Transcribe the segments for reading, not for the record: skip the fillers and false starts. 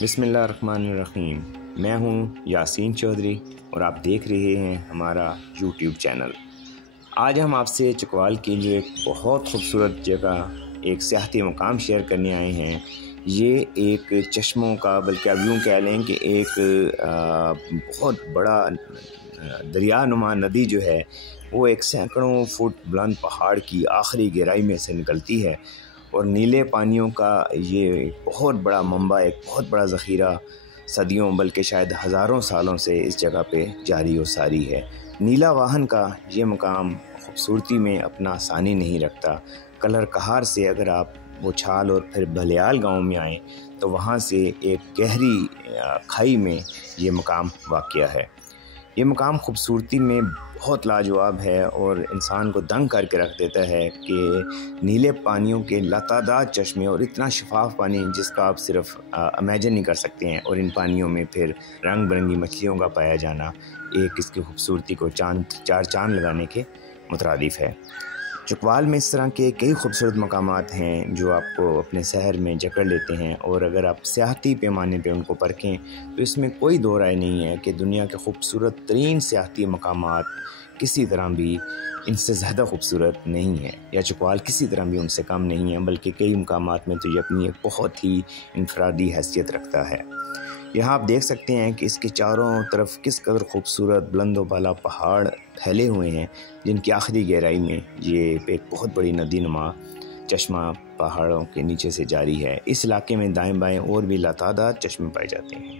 बिस्मिल्लाहिर्रहमानिर्रहीम। मैं हूं यासीन चौधरी और आप देख रहे हैं हमारा यूट्यूब चैनल। आज हम आपसे चकवाल की जो एक बहुत खूबसूरत जगह, एक सियाहती मकाम शेयर करने आए हैं। ये एक चश्मों का, बल्कि आप यूँ कह लें कि एक बहुत बड़ा दरिया नुमा नदी जो है वो एक सैकड़ों फुट बुलंद पहाड़ की आखिरी गहराई में से निकलती है और नीले पानियों का ये एक बहुत बड़ा मंबा, एक बहुत बड़ा ज़ख़ीरा सदियों बल्कि शायद हज़ारों सालों से इस जगह पे जारी और सारी है। नीला वाहन का ये मकाम खूबसूरती में अपना सानी नहीं रखता। कलर कहार से अगर आप बोछाल और फिर भलियाल गांव में आएँ तो वहाँ से एक गहरी खाई में ये मकाम वाक़या है। ये मकाम खूबसूरती में बहुत लाजवाब है और इंसान को दंग करके रख देता है कि नीले पानियों के लतादार चश्मे और इतना शफाफ पानी जिसका आप सिर्फ इमेजिन नहीं कर सकते हैं, और इन पानियों में फिर रंग बिरंगी मछलियों का पाया जाना एक इसकी खूबसूरती को चार चांद लगाने के मुतरादिफ है। चकवाल में इस तरह के कई खूबसूरत मकामात हैं जो आपको अपने शहर में जकड़ लेते हैं, और अगर आप सियाहती पैमाने पे उनको परखें तो इसमें कोई दो राय नहीं है कि दुनिया के खूबसूरत तरीन सियाहती मकामात किसी तरह भी इनसे ज़्यादा खूबसूरत नहीं है, या चकवाल किसी तरह भी उनसे कम नहीं है, बल्कि कई मकामात में तो ये अपनी एक बहुत ही इनफरादी हैसियत रखता है। यहाँ आप देख सकते हैं कि इसके चारों तरफ किस कदर खूबसूरत बुलंदो बाला पहाड़ फैले हुए हैं, जिनकी आखिरी गहराई में ये एक बहुत बड़ी नदी नुमा चश्मा पहाड़ों के नीचे से जारी है। इस इलाके में दाएं बाएं और भी लतादार चश्मे पाए जाते हैं।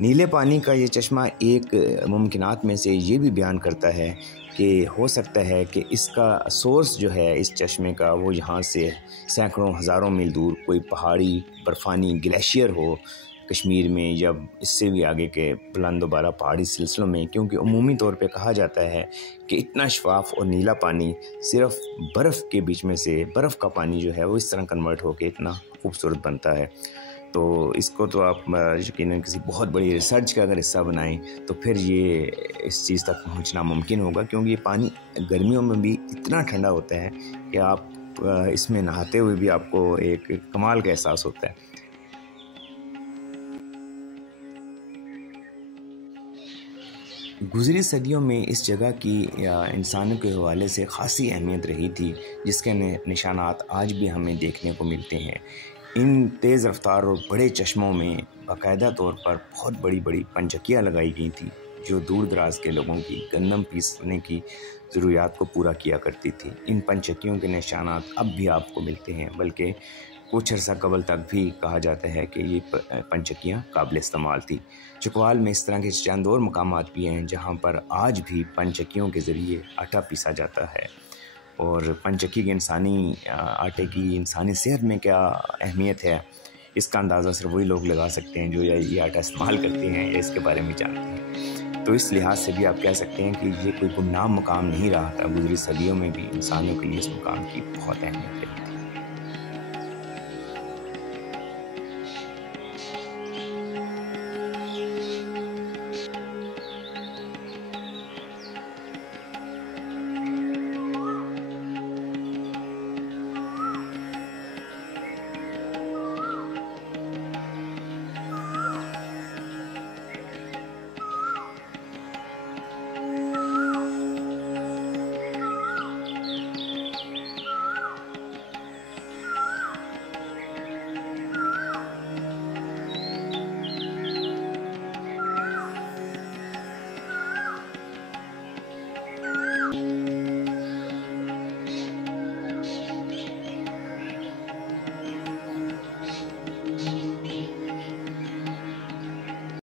नीले पानी का ये चश्मा एक मुमकिनात में से ये भी बयान करता है कि हो सकता है कि इसका सोर्स जो है इस चश्मे का वो यहाँ से सैकड़ों हज़ारों मील दूर कोई पहाड़ी बर्फ़ानी ग्लेशियर हो कश्मीर में, या इससे भी आगे के बुलंद बाला पहाड़ी सिलसिलों में, क्योंकि उमूमी तौर पे कहा जाता है कि इतना शफाफ और नीला पानी सिर्फ बर्फ़ के बीच में से, बर्फ़ का पानी जो है वो इस तरह कन्वर्ट होकर इतना खूबसूरत बनता है। तो इसको तो आप यकीनन किसी बहुत बड़ी रिसर्च का अगर हिस्सा बनाएं तो फिर ये इस चीज़ तक पहुंचना मुमकिन होगा, क्योंकि ये पानी गर्मियों में भी इतना ठंडा होता है कि आप इसमें नहाते हुए भी आपको एक कमाल का एहसास होता है। गुज़री सदियों में इस जगह की इंसानों के हवाले से ख़ासी अहमियत रही थी, जिसके निशानात आज भी हमें देखने को मिलते हैं। इन तेज़ रफ्तार और बड़े चश्मों में बाकायदा तौर पर बहुत बड़ी बड़ी पंचकियाँ लगाई गई थी, जो दूर दराज के लोगों की गंदम पीसने की ज़रूरियात को पूरा किया करती थी। इन पंचकियों के निशानात अब भी आपको मिलते हैं, बल्कि कुछ अर्सा कबल तक भी कहा जाता है कि ये पंचकियाँ काबिल इस्तेमाल थी। चकवाल में इस तरह के चंद और मकामात भी हैं जहाँ पर आज भी पंचकियों के ज़रिए आटा पीसा जाता है, और पंचकी के इंसानी आटे की इंसानी सेहत में क्या अहमियत है इसका अंदाज़ा सिर्फ वही लोग लगा सकते हैं जो ये आटा इस्तेमाल करते हैं या इसके बारे में जानते हैं। तो इस लिहाज से भी आप कह सकते हैं कि ये कोई गुमनाम मकाम नहीं रहा था। गुज़री सदियों में भी इंसानों के लिए इस मकाम की बहुत अहमियत है।